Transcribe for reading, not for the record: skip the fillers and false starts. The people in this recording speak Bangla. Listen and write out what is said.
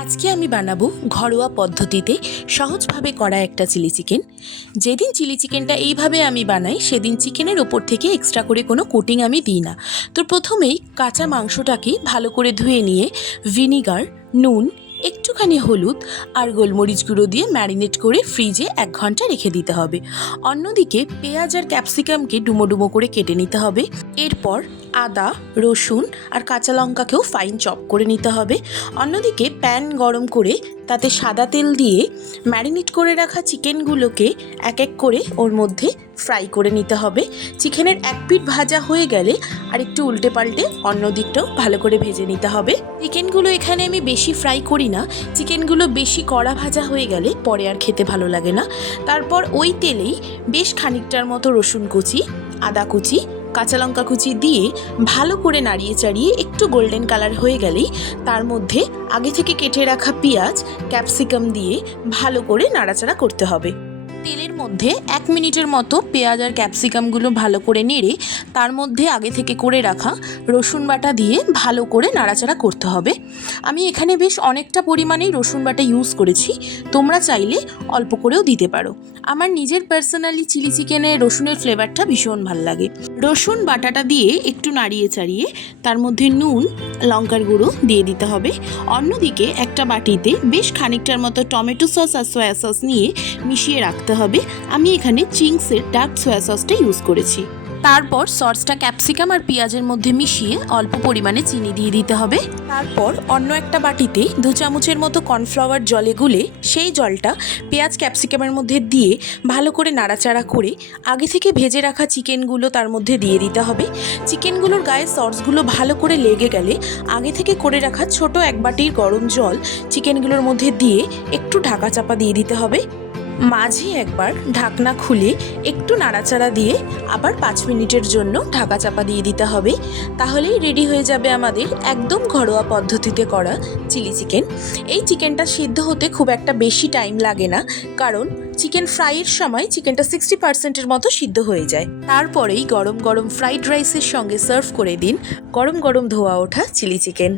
আজকে আমি বানাবো ঘরোয়া পদ্ধতিতে সহজভাবে করা একটা চিলি চিকেন। যেদিন চিলি চিকেনটা এইভাবে আমি বানাই সেদিন চিকেনের ওপর থেকে এক্সট্রা করে কোনো কোটিং আমি দিই না। তো প্রথমেই কাঁচা মাংসটাকে ভালো করে ধুয়ে নিয়ে ভিনিগার, নুন, একটুখানি হলুদ আর গোলমরিচ গুঁড়ো দিয়ে ম্যারিনেট করে ফ্রিজে 1 ঘন্টা রেখে দিতে হবে। অন্যদিকে পেঁয়াজ আর ক্যাপসিকামকে ডুমো ডুমো করে কেটে নিতে হবে। এরপর আদা, রসুন আর কাঁচা লঙ্কাকেও ফাইন চপ করে নিতে হবে। অন্যদিকে প্যান গরম করে তাতে সাদা তেল দিয়ে ম্যারিনেট করে রাখা চিকেনগুলোকে এক এক করে ওর মধ্যে ফ্রাই করে নিতে হবে। চিকেনের এক পিঠ ভাজা হয়ে গেলে আর একটু উল্টে পাল্টে অন্য দিকটাও ভালো করে ভেজে নিতে হবে। চিকেনগুলো এখানে আমি বেশি ফ্রাই করি না, চিকেনগুলো বেশি কড়া ভাজা হয়ে গেলে পরে আর খেতে ভালো লাগে না। তারপর ওই তেলেই বেশ খানিকটার মতো রসুন কুচি, আদা কুচি, কাঁচা লঙ্কা কুচি দিয়ে ভালো করে নাড়িয়ে চাড়িয়ে একটু গোল্ডেন কালার হয়ে গেলেই তার মধ্যে আগে থেকে কেটে রাখা পেঁয়াজ, ক্যাপসিকাম দিয়ে ভালো করে নাড়াচাড়া করতে হবে। তেলের মধ্যে 1 মিনিটের মতো পেঁয়াজ আর ক্যাপসিকামগুলো ভালো করে নেড়ে তার মধ্যে আগে থেকে করে রাখা রসুন বাটা দিয়ে ভালো করে নাড়াচাড়া করতে হবে। আমি এখানে বেশ অনেকটা পরিমাণেই রসুন বাটা ইউজ করেছি, তোমরা চাইলে অল্প করেও দিতে পারো। আমার নিজের পার্সোনালি চিলি চিকেনে রসুনের ফ্লেভারটা ভীষণ ভালো লাগে। রসুন বাটাটা দিয়ে একটু নাড়িয়ে চাড়িয়ে তার মধ্যে নুন, লঙ্কার গুঁড়ো দিয়ে দিতে হবে। অন্যদিকে একটা বাটিতে বেশ খানিকটার মতো টমেটো সস আর সয়া সস নিয়ে মিশিয়ে রাখতে হবে। আমি এখানে চিংসের ডার্ক সয়া সসটা ইউজ করেছি। তারপর সসটা ক্যাপসিকাম আর পেঁয়াজের মধ্যে মিশিয়ে অল্প পরিমাণে চিনি দিয়ে দিতে হবে। তারপর অন্য একটা বাটিতে 2 চামচের মতো কর্নফ্লাওয়ার জলে গুলে সেই জলটা পেঁয়াজ ক্যাপসিকামের মধ্যে দিয়ে ভালো করে নাড়াচাড়া করে আগে থেকে ভেজে রাখা চিকেনগুলো তার মধ্যে দিয়ে দিতে হবে। চিকেনগুলোর গায়ে সসগুলো ভালো করে লেগে গেলে আগে থেকে করে রাখা ছোট 1 বাটির গরম জল চিকেনগুলোর মধ্যে দিয়ে একটু ঢাকা চাপা দিয়ে দিতে হবে। মাঝে একবার ঢাকনা খুলে একটু নাড়াচাড়া দিয়ে আবার 5 মিনিটের জন্য ঢাকা চাপা দিয়ে দিতে হবে। তাহলেই রেডি হয়ে যাবে আমাদের একদম ঘরোয়া পদ্ধতিতে করা চিলি চিকেন। এই চিকেনটা সিদ্ধ হতে খুব একটা বেশি টাইম লাগে না, কারণ চিকেন ফ্রাইয়ের সময় চিকেনটা 60%-এর মতো সিদ্ধ হয়ে যায়। তারপরেই গরম গরম ফ্রাইড রাইসের সঙ্গে সার্ভ করে দিন গরম গরম ধোয়া ওঠা চিলি চিকেন।